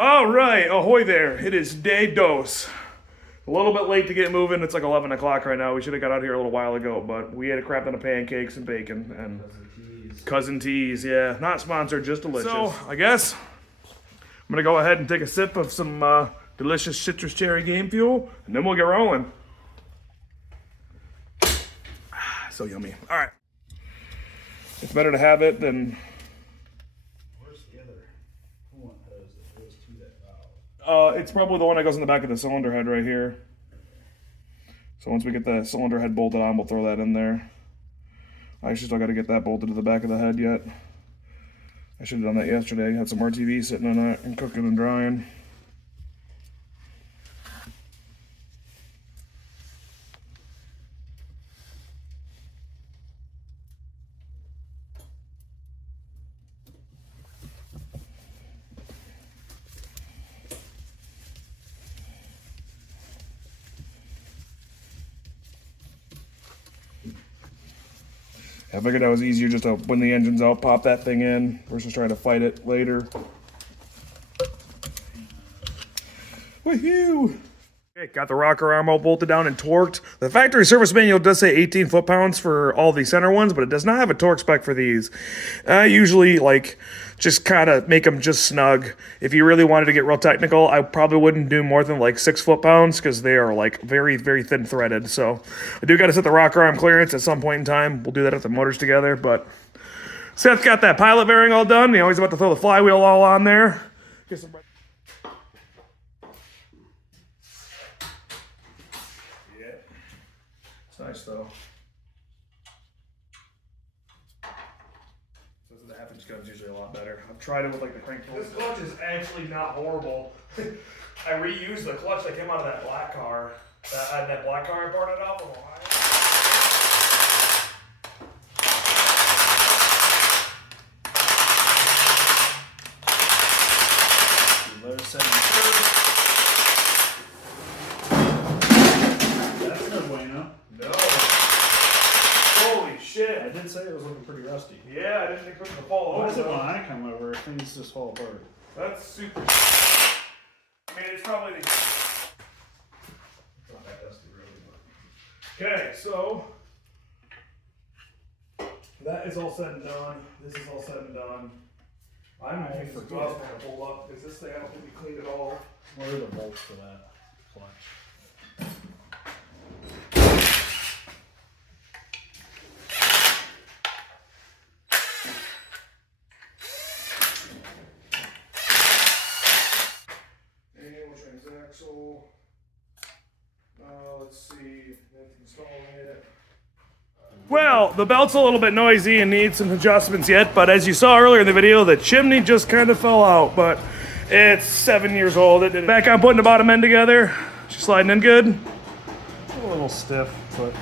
All right, ahoy there. It is day dos. A little bit late to get moving. It's like 11 o'clock right now. We should have got out here a little while ago, but we had a crap ton of pancakes and bacon and cousin teas. Yeah, not sponsored, just delicious. So I guess I'm gonna go ahead and take a sip of some delicious citrus cherry game fuel, and then we'll get rolling. So yummy. All right. It's better to have it than. It's probably the one that goes in the back of the cylinder head right here. So once we get the cylinder head bolted on, we'll throw that in there. I actually still got to get that bolted to the back of the head yet. I should have done that yesterday. Had some RTV sitting on it and cooking and drying. I figured that was easier just to, when the engine's out, pop that thing in versus trying to fight it later. Woohoo! Okay, got the rocker arm all bolted down and torqued. The factory service manual does say 18 foot-pounds for all the center ones, but it does not have a torque spec for these. I usually just kind of make them just snug. If you really wanted to get real technical, I probably wouldn't do more than 6 foot-pounds because they are very, very thin threaded. So I do got to set the rocker arm clearance at some point in time. We'll do that if the motor's together. But Seth's got that pilot bearing all done. He's about to throw the flywheel all on there. Get some. Yeah, it's nice though. The half-inch gun's usually a lot better. I've tried it with the crank pull. This clutch is actually not horrible. I reused the clutch that came out of that black car. That black car I bought it off of Ohio. Low 72. That's no bueno. No. Holy shit. I did say it was looking pretty rusty. Yeah, I didn't think it was going to fall What over. is it when I come over? Things just fall apart. That's super. I mean, it's probably the. It's not that dusty, really. But. Okay, so. That is all said and done. This is all said and done. I'm going to take this glove and pull up because this thing I don't think we cleaned at all. Where are the bolts for that clutch? Transaxle. Let's see. Installing it. Well, the belt's a little bit noisy and needs some adjustments yet, but as you saw earlier in the video, the chimney just kind of fell out, but it's 7 years old. It back on putting the bottom end together. She's sliding in good. A little stiff, but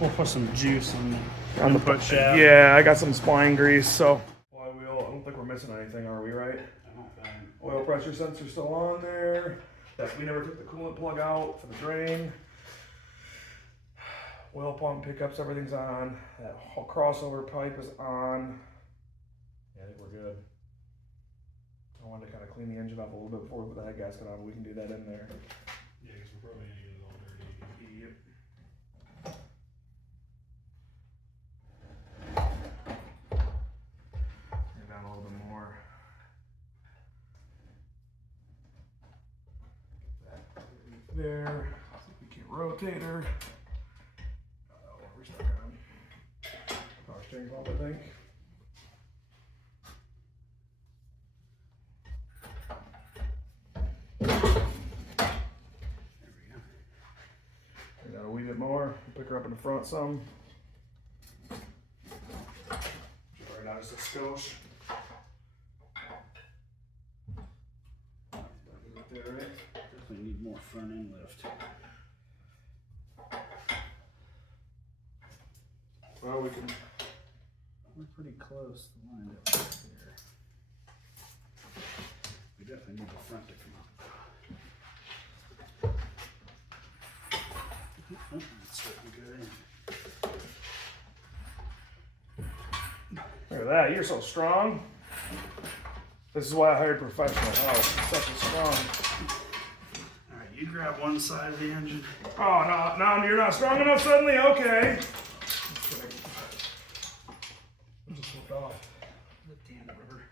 we'll put some juice on the input shaft. Yeah, I got some spline grease, so. Flywheel, I don't think we're missing anything, are we, right? Oil pressure sensor still on there. We never took the coolant plug out for the drain. Oil pump pickups, everything's on. That whole crossover pipe is on. Yeah, I think we're good. I wanted to kind of clean the engine up a little bit before we put the head gasket on, but we can do that in there. Yeah, because we're probably going to get it all dirty. Yep. And down a little bit more. There. We can rotate her. We're stuck on power steering pump, I think. There we go. We got a wee bit more. Pick her up in the front some. Right out as a skosh. There, right? Definitely need more front end lift. Well, we can. We're pretty close to lined up here. We definitely need the front to come up. Oh, that's looking good. Look at that, you're so strong. This is why I hired professional help. It's such a strong. All right, you grab one side of the engine. Oh, no, you're not strong enough suddenly? Okay. Just slipped off. The damn rubber.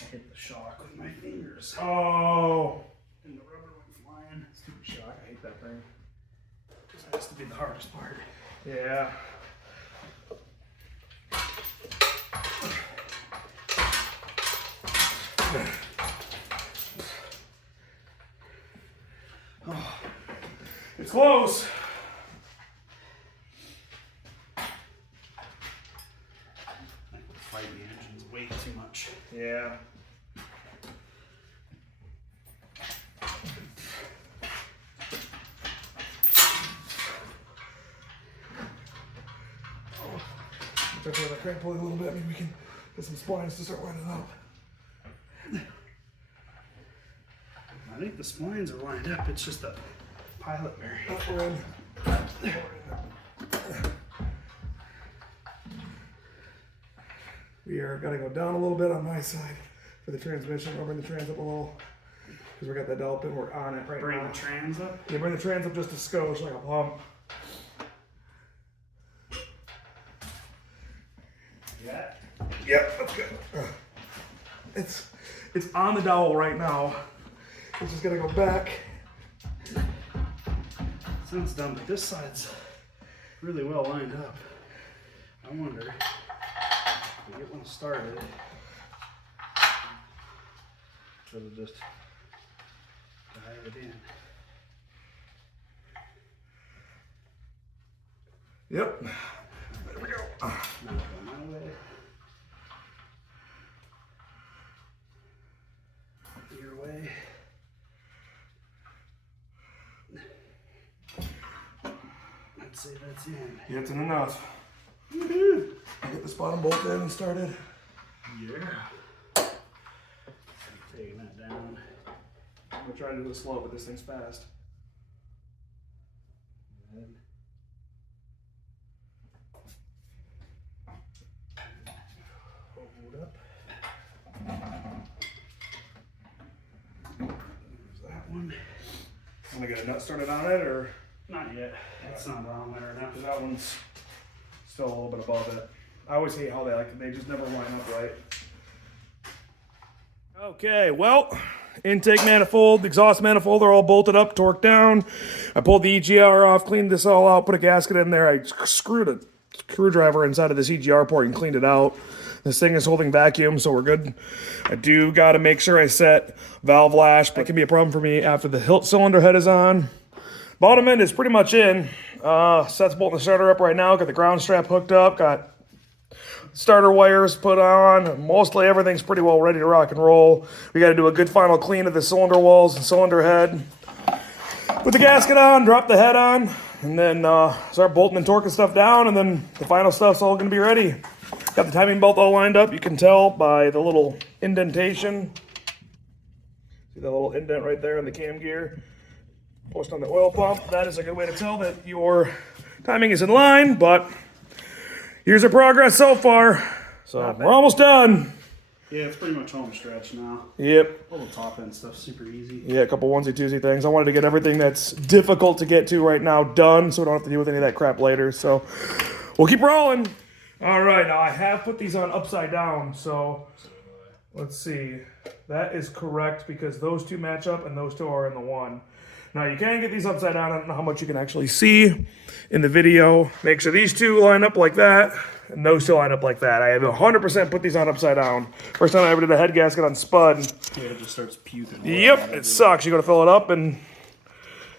I hit the shock with my fingers. Oh. And the rubber went flying. Stupid shock. I hate that thing. This has to be the hardest part. Yeah. Oh, it's close. I think we're fighting the engines way too much. Yeah. If I crank pull it a little bit, maybe we can get some splines to start lining up. I think the splines are lined up. It's just a pilot bearing. Oh, we're in. We are gonna go down a little bit on my side for the transmission. I'll bring the trans up a little because we got that dial pin. We're on it right Bring now. the trans up. Yeah, bring the trans up just a skosh, like a pump. Yeah. Yep, that's good. It's on the dowel right now. It's just gonna go back. Sounds dumb, but this side's really well lined up. I wonder if we get one started. Should have just dive it in. Yep. There we go. Not go my way. Your way. Let's see, that's in. Yeah, it's enough. Woohoo! I'll get this bottom bolt in and started. Yeah. Taking that down. I'm gonna try to do it slow, but this thing's fast. Good. Hold up. There's that one. I'm gonna get a nut started on it, or Not yet. It's not on there enough. that one's still a little bit above it. I always hate how they just never line up right. Okay, well, intake manifold, exhaust manifold are all bolted up, torqued down. I pulled the EGR off, cleaned this all out, put a gasket in there. I screwed a screwdriver inside of this EGR port and cleaned it out. This thing is holding vacuum, so we're good. I do got to make sure I set valve lash. That can be a problem for me after the hilt cylinder head is on. Bottom end is pretty much in. Seth's bolting the starter up right now. Got the ground strap hooked up. Got starter wires put on. Mostly everything's pretty well ready to rock and roll. We got to do a good final clean of the cylinder walls and cylinder head. Put the gasket on, drop the head on, and then start bolting and torquing stuff down, and then the final stuff's all going to be ready. Got the timing belt all lined up. You can tell by the little indentation. See the little indent right there in the cam gear? Pushed on the oil pump. That is a good way to tell that your timing is in line, but here's our progress so far. So we're almost done. Yeah, it's pretty much home stretch now. Yep. Little top end stuff, super easy. Yeah, a couple onesie-twosie things. I wanted to get everything that's difficult to get to right now done so we don't have to deal with any of that crap later. So we'll keep rolling. All right, now I have put these on upside down, so let's see. That is correct because those two match up and those two are in the one. Now you can get these upside down. I don't know how much you can actually see in the video. Make sure these two line up like that and those two line up like that. I have 100% put these on upside down. First time I ever did a head gasket on spud. Yeah, it just starts puking. Yep, it sucks. You go to fill it up and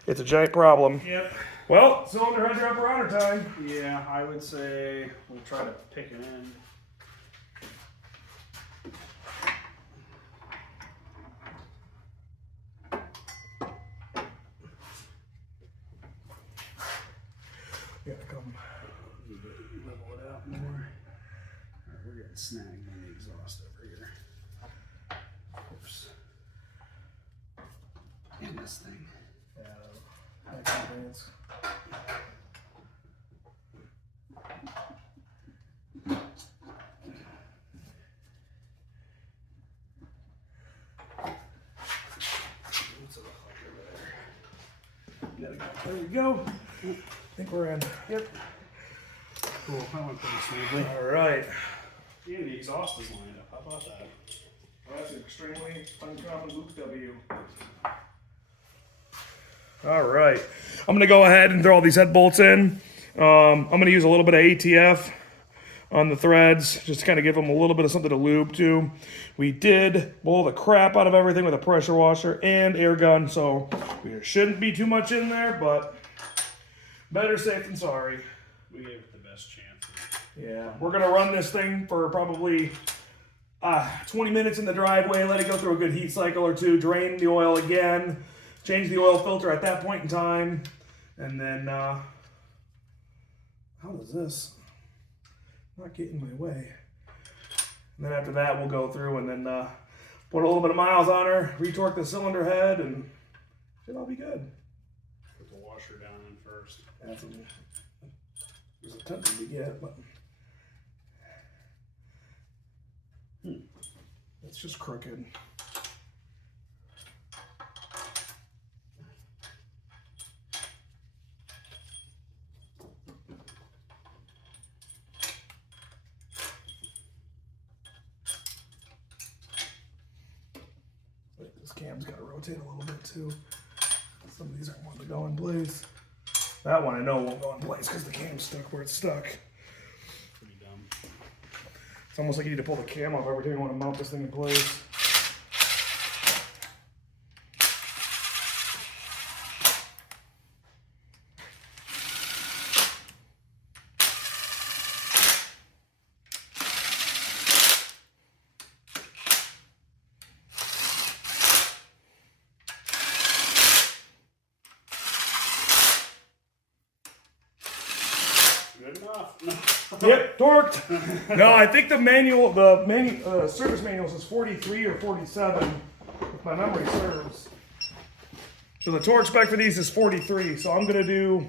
it's a giant problem. Yep. Well, cylinder heads are up around our time. Yeah, I would say we'll try to pick it in. Yeah, come. Level it out more. Alright, we're getting snagged on the exhaust over here. Oops. And this thing. There we go. I think we're in. Yep. Cool. That went pretty smoothly. All right. And the exhaust is lined up. How about that? Well, that's an extremely uncommon Luke W. All right. I'm going to go ahead and throw all these head bolts in. I'm going to use a little bit of ATF on the threads, just to kind of give them a little bit of something to lube to. We did blow the crap out of everything with a pressure washer and air gun, so there shouldn't be too much in there, but better safe than sorry. We gave it the best chance. Yeah, we're gonna run this thing for probably 20 minutes in the driveway, let it go through a good heat cycle or two, drain the oil again, change the oil filter at that point in time, and then, how is this? Not get in my way. And then after that, we'll go through and then put a little bit of miles on her, retorque the cylinder head, and it'll all be good. Put the washer down in first. That's what was attempting to get, but it's just crooked. This cam's got to rotate a little bit too. Some of these aren't wanting to go in place. That one I know won't go in place because the cam's stuck where it's stuck. Pretty dumb. It's almost like you need to pull the cam off every time you want to mount this thing in place. Good enough. Yep, torqued. No, I think the service manual says 43 or 47, if my memory serves. So the torque spec for these is 43. So I'm gonna do,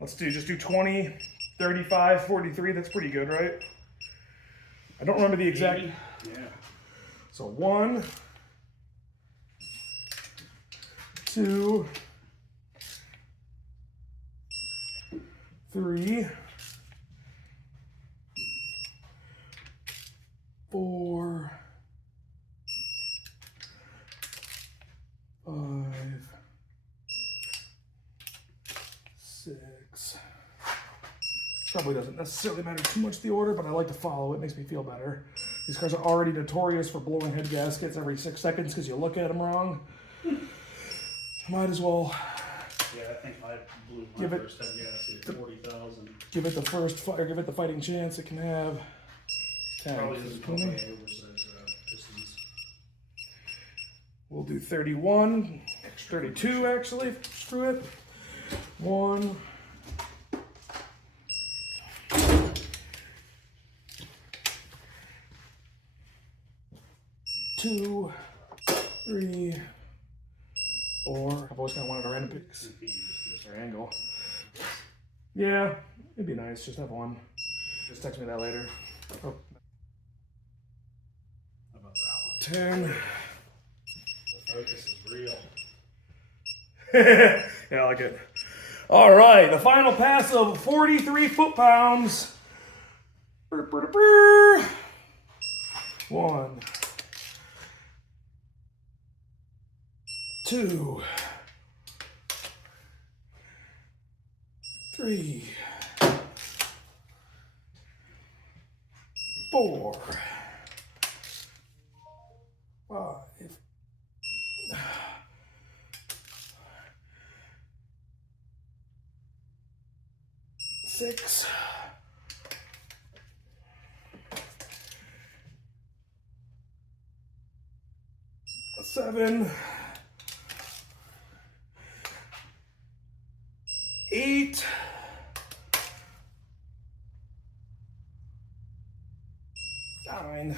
just do 20, 35, 43. That's pretty good, right? I don't remember the exact. Yeah. So 1, 2, 3, 4, 5, 6. Probably doesn't necessarily matter too much the order, but I like to follow it. Makes me feel better. These cars are already notorious for blowing head gaskets every 6 seconds because you look at them wrong. Might as well Yeah, I think I blew my Give it- first head gasket at 40,000. give it the fighting chance it can have. 10, Probably doesn't come 20. by oversized pistons. We'll do 31, 32 actually. Screw it. 1, 2, 3, 4. I've always kind of wanted a random pick or angle. Yeah, it'd be nice. Just have one. Just text me that later. Oh, How about that one? 10. The focus is real. Yeah, I like it. All right, the final pass of 43 foot-pounds. 1, 2, 3, 4, 5, 6, 7, 8, 9.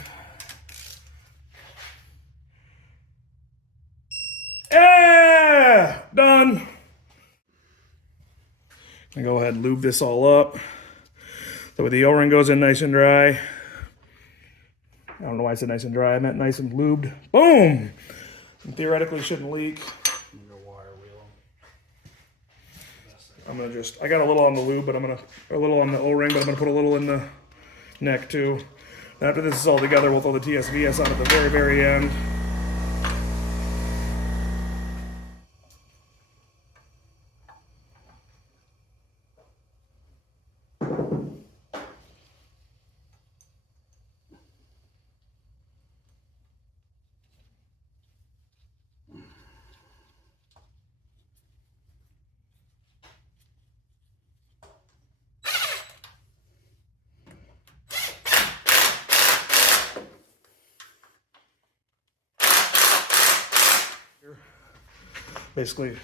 Yeah, done. I go ahead and lube this all up. That way the O-ring goes in nice and dry. I don't know why I said nice and dry. I meant nice and lubed. Boom! And theoretically shouldn't leak. I'm gonna wire wheel I'm gonna I got a little on the lube, but a little on the O-ring, but I'm gonna put a little in the neck too. And after this is all together, we'll throw the TSVS on at the very, very end. Basically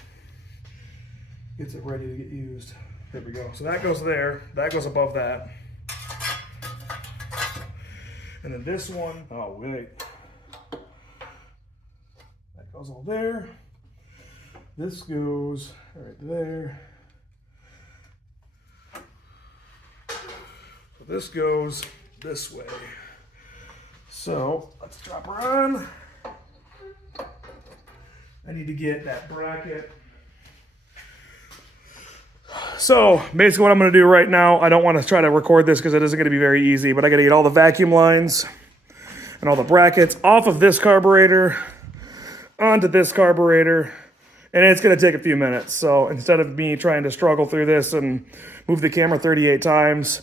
gets it ready to get used. There we go. So that goes there. That goes above that. And then this one, oh wait. That goes all there. This goes right there. So this goes this way. So let's drop her on. I need to get that bracket. So basically what I'm gonna do right now, I don't wanna try to record this because it isn't gonna be very easy, but I gotta get all the vacuum lines and all the brackets off of this carburetor onto this carburetor, and it's gonna take a few minutes. So instead of me trying to struggle through this and move the camera 38 times,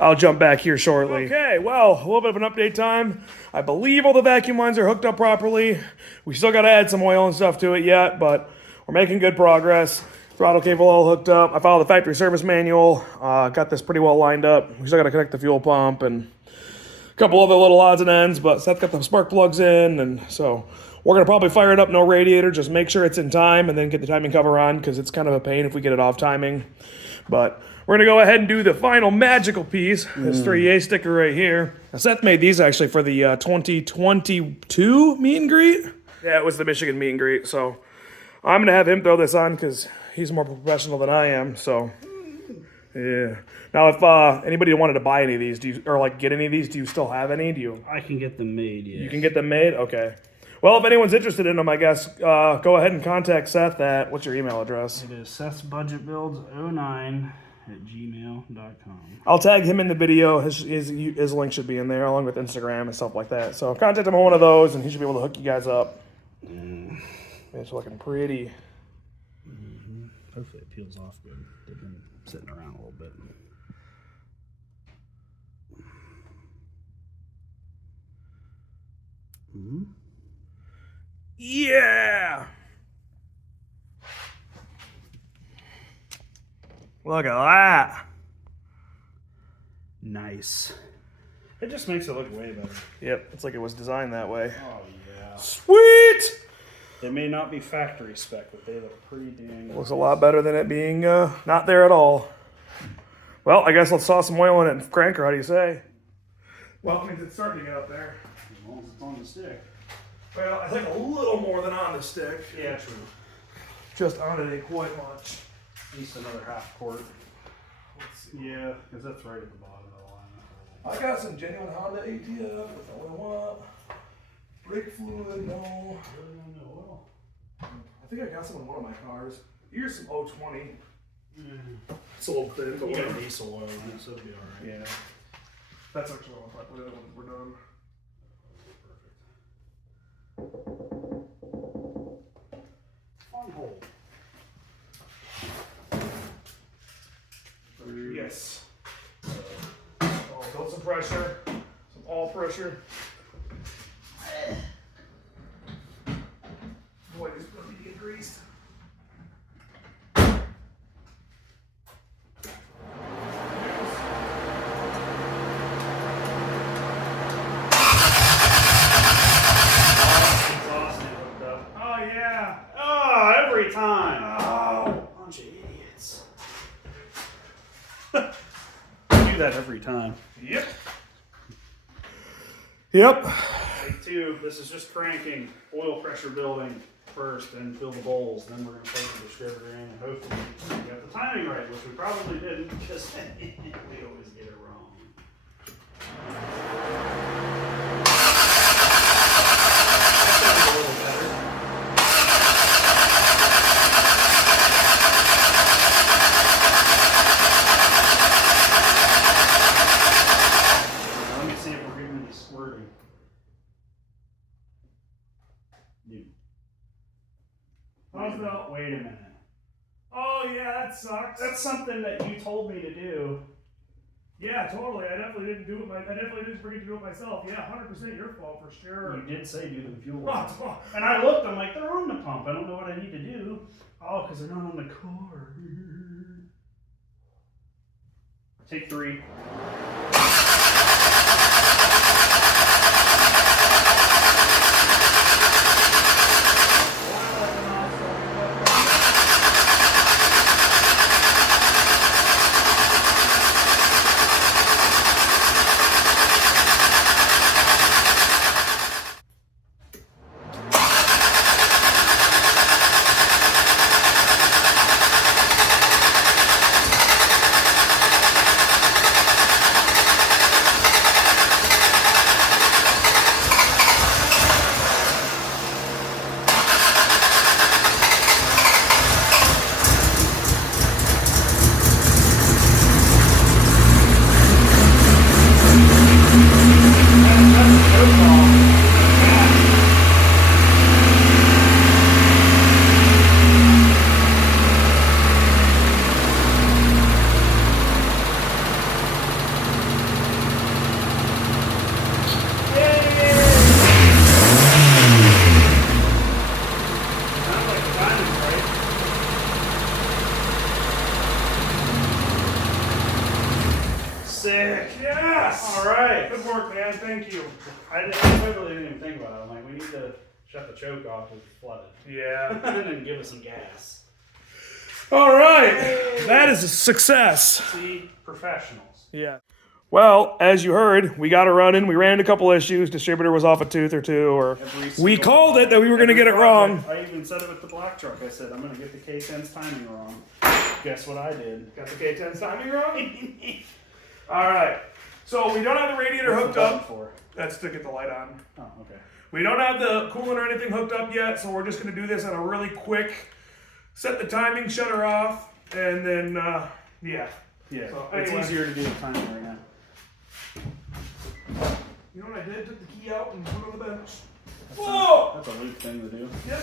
I'll jump back here shortly. Okay, well, a little bit of an update time. I believe all the vacuum lines are hooked up properly. We still gotta add some oil and stuff to it yet, but we're making good progress. Throttle cable all hooked up. I followed the factory service manual. Got this pretty well lined up. We still gotta connect the fuel pump and a couple other little odds and ends, but Seth got the spark plugs in, and so we're gonna probably fire it up, no radiator, just make sure it's in time and then get the timing cover on because it's kind of a pain if we get it off timing. But we're gonna go ahead and do the final magical piece, this 3A sticker right here. Now Seth made these actually for the 2022 meet and greet. Yeah, it was the Michigan meet and greet, so I'm gonna have him throw this on because he's more professional than I am, so yeah. Now if anybody wanted to buy any of these, or like get any of these, do you still have any? I can get them made, yeah. You can get them made? Okay. Well, if anyone's interested in them, I guess, go ahead and contact Seth at, what's your email address? It is sethsbudgetbuilds09@gmail.com. I'll tag him in the video. His link should be in there, along with Instagram and stuff like that. So contact him on one of those, and he should be able to hook you guys up. It's looking pretty. Hopefully it peels off good. They've been sitting around a little bit. Yeah! Look at that. Nice. It just makes it look way better. Yep, it's like it was designed that way. Oh, yeah. Sweet! They may not be factory spec, but they look pretty dang good. Looks a lot better than it being not there at all. Well, I guess let's toss some oil in it and crank her. How do you say? Well, it means it's starting to get up there. As long as it's on the stick. Well, I think a little more than on the stick. Yeah, true. Just on it ain't quite much. At least another half quart. Yeah, because that's right at the bottom of the line. I got some genuine Honda ATF. That's all I want. Brake fluid, no. I think I got some in one of my cars. Here's some 020. It's a little thin, but You got whatever. diesel oil in it, so it'll be alright. Yeah. That's actually what I'll put it when we're done. Fun hole. Yes. Oh, build some pressure. Some all pressure. Boy, this is going to be getting greased. Oh, yeah. Oh, every time. Oh. Bunch of idiots. Do that every time. Yep. Yep. Take two. This is just cranking, oil pressure building first, then fill the bowls. Then we're going to plug the distributor in, and hopefully we got the timing right, which we probably didn't because we always get it wrong. That sounds a little better. 1 Dude. How's that? Wait a minute. Oh yeah, that sucks. That's something that you told me to do. Yeah, totally. I definitely didn't do it. I definitely didn't forget to do it myself. Yeah, 100% your fault for sure. You did say do the fuel. Oh, And I looked, I'm like, they're on the pump. I don't know what I need to do. Oh, because they're not on the car. Take 3. Sick. yes! All right. Good work, man. Thank you. I really didn't even think about it. I'm like, we need to shut the choke off because it's flooded. Yeah. And then give us some gas. All right. That is a success. See, professionals. Yeah. Well, as you heard, we got it running. We ran into a couple issues. Distributor was off a tooth or two, or we called it that we were going to get it wrong. I even said it with the black truck. I said, I'm going to get the K10's timing wrong. Guess what I did? Got the K10's timing wrong? All right. So we don't have the radiator hooked up. For? That's to get the light on. Oh, okay. We don't have the coolant or anything hooked up yet, so we're just going to do this on a really quick, set the timing, shut her off, and then, yeah. Yeah, So, it's anyway. easier to do the timing right now. You know what I did? Took the key out and put it on the bench. That's Whoa! That's a Luke thing to do. Yep.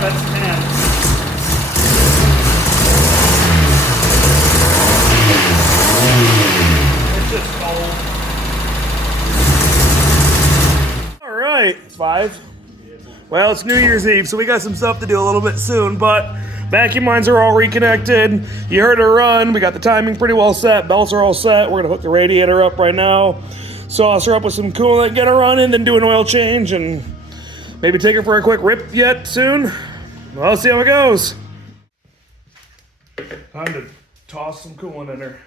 That's 10. It's just cold. All right. It's 5. Well, it's New Year's Eve, so we got some stuff to do a little bit soon, but vacuum lines are all reconnected. You heard her run. We got the timing pretty well set. Belts are all set. We're going to hook the radiator up right now. Sauce her up with some coolant, get her running, then do an oil change, and maybe take her for a quick rip yet soon. Well, let's see how it goes. Time to toss some coolant in her.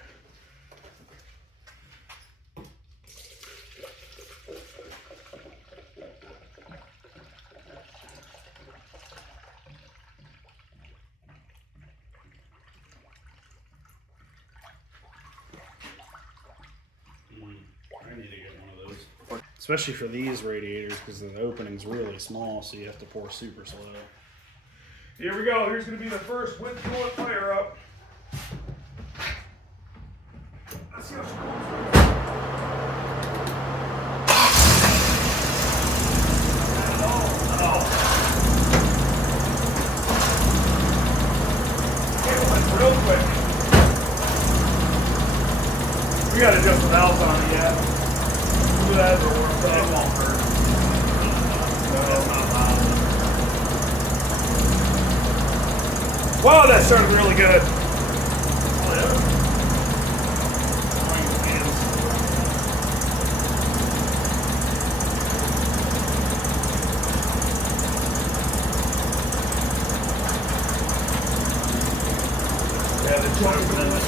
I need to get one of those. Especially for these radiators because the opening's really small, so you have to pour super slow. Here we go. Here's going to be the first with coolant fire up. Let's see how she goes. Real quick. We got to adjust the valves on it yet. Do that as a work. It won't hurt. That's not loud. Wow, that started really good. Oh, yeah. Yeah, the joints are in the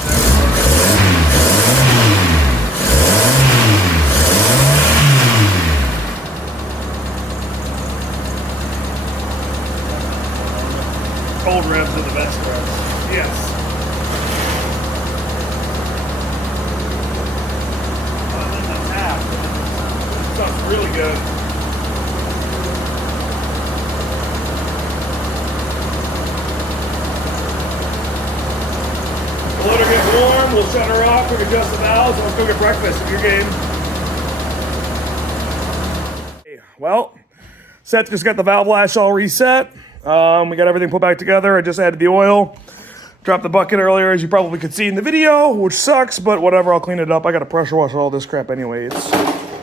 really good. We'll let her get warm, we'll shut her off, we can adjust the valves, and let's go get breakfast if you're game. Well, Seth just got the valve lash all reset. We got everything put back together. I just added the oil. Dropped the bucket earlier, as you probably could see in the video, which sucks, but whatever, I'll clean it up. I got to pressure wash all this crap anyway.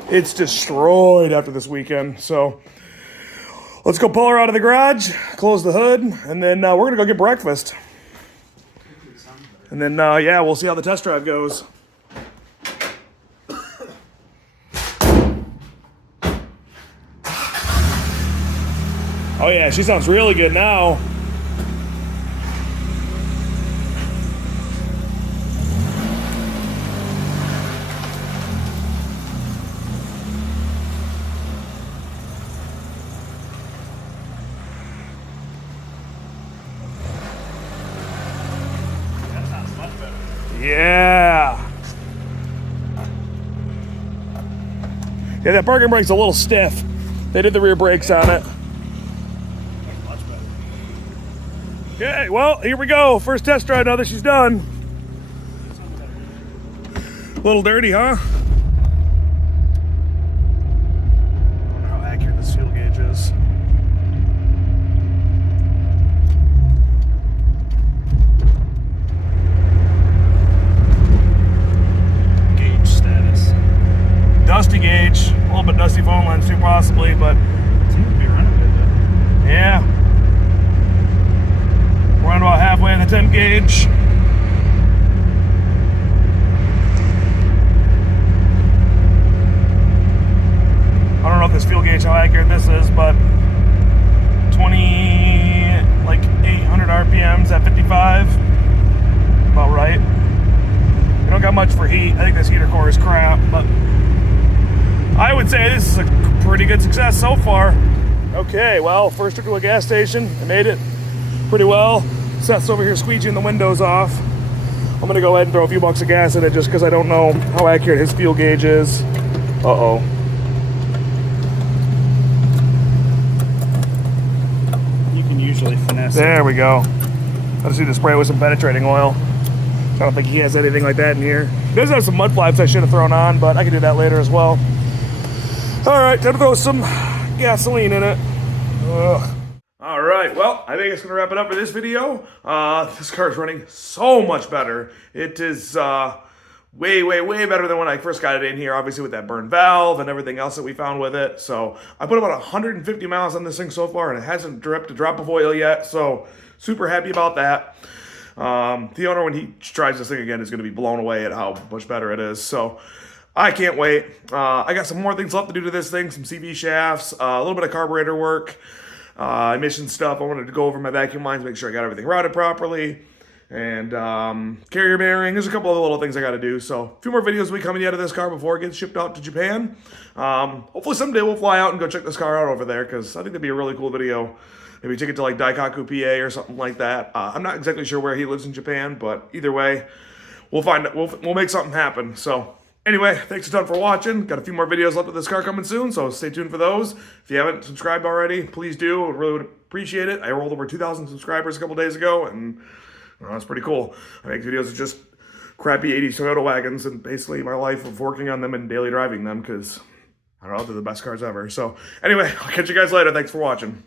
It's destroyed after this weekend. So let's go pull her out of the garage, close the hood, and then we're going to go get breakfast. And then, yeah, we'll see how the test drive goes. Oh yeah, she sounds really good now. That sounds much better. Yeah. Yeah, that parking brake's a little stiff. They did the rear brakes on it. Much better. Okay, well, here we go. First test drive now that she's done. A little dirty, huh? I wonder how accurate this fuel gauge is. Gauge status. Dusty gauge. A little bit dusty phone lines too, possibly, but Seems to be running good though. yeah. We're on about halfway in the 10 gauge. I don't know if this fuel gauge, how accurate this is, but 800 RPMs at 55. About right. We don't got much for heat. I think this heater core is crap, but I would say this is a pretty good success so far. Okay, well, first trip to a gas station. I made it pretty well. Seth's over here squeegeeing the windows off. I'm gonna go ahead and throw a few bucks of gas in it just because I don't know how accurate his fuel gauge is. Uh-oh. You can usually finesse it. There we go. I just need to spray it with some penetrating oil. I don't think he has anything like that in here. He does have some mud flaps I should have thrown on, but I can do that later as well. All right, time to throw some gasoline in it. Ugh. All right, well, I think it's gonna wrap it up for this video. This car is running so much better. It is way, way, way better than when I first got it in here, obviously with that burned valve and everything else that we found with it. So I put about 150 miles on this thing so far, and it hasn't dripped a drop of oil yet, so super happy about that. The owner, when he tries this thing again, is going to be blown away at how much better it is. So I can't wait. I got some more things left to do to this thing, some CV shafts, a little bit of carburetor work, emission stuff. I wanted to go over my vacuum lines, make sure I got everything routed properly, and carrier bearing. There's a couple of little things I got to do. So a few more videos will be coming out of this car before it gets shipped out to Japan. Hopefully someday we'll fly out and go check this car out over there, because I think that'd be a really cool video. Maybe take it to like Daikaku, PA or something like that. I'm not exactly sure where he lives in Japan, but either way, we'll find it. We'll make something happen. So anyway, thanks a ton for watching. Got a few more videos left of this car coming soon, so stay tuned for those. If you haven't subscribed already, please do. I really would appreciate it. I rolled over 2,000 subscribers a couple days ago, and that's pretty cool. I make videos of just crappy 80s Toyota wagons and basically my life of working on them and daily driving them, because I don't know, they're the best cars ever. So anyway, I'll catch you guys later. Thanks for watching.